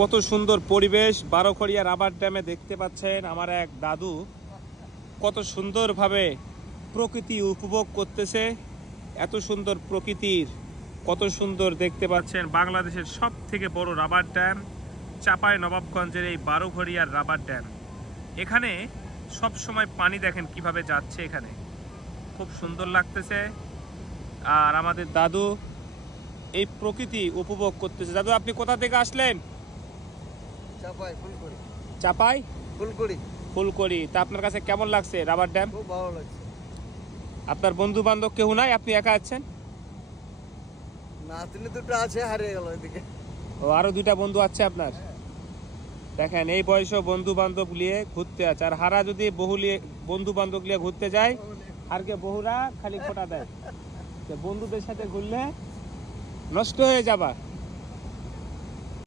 কত সুন্দর পরিবেশ বারোখড়িয়া রাবার ড্যামে দেখতে পাচ্ছেন। আমার এক দাদু কত সুন্দরভাবে প্রকৃতি উপভোগ করতেছে। এত সুন্দর প্রকৃতির কত সুন্দর দেখতে পাচ্ছেন। বাংলাদেশের সব থেকে বড় রাবার ড্যাম চাঁপাইনবাবগঞ্জের এই বারোখড়িয়ার রাবার ড্যাম। এখানে সব সময় পানি দেখেন কিভাবে যাচ্ছে, এখানে খুব সুন্দর লাগতেছে। আর আমাদের দাদু এই প্রকৃতি উপভোগ করতেছে। দাদু আপনি কোথা থেকে আসলেন? চাপাই ফুলকড়ি। তা আপনার কাছে কেমন লাগছে রাবার ড্যাম? খুব ভালো লাগছে। আপনার বন্ধু বান্ধব কেউ নাই, আপনি একা আছেন? নাতনি দুটো আছে, হারিয়ে গেল এদিকে। ও আরো দুইটা বন্ধু আছে আপনার? দেখেন এই বয়সে বন্ধু বান্ধব নিয়ে ঘুরতে আছে। আর হারা যদি বহু বন্ধু বান্ধব নিয়ে ঘুরতে যায়, হারকে বহুরা খালি ফোটা দেয়। বন্ধুদের সাথে ঘুরলে নষ্ট হয়ে যাবা।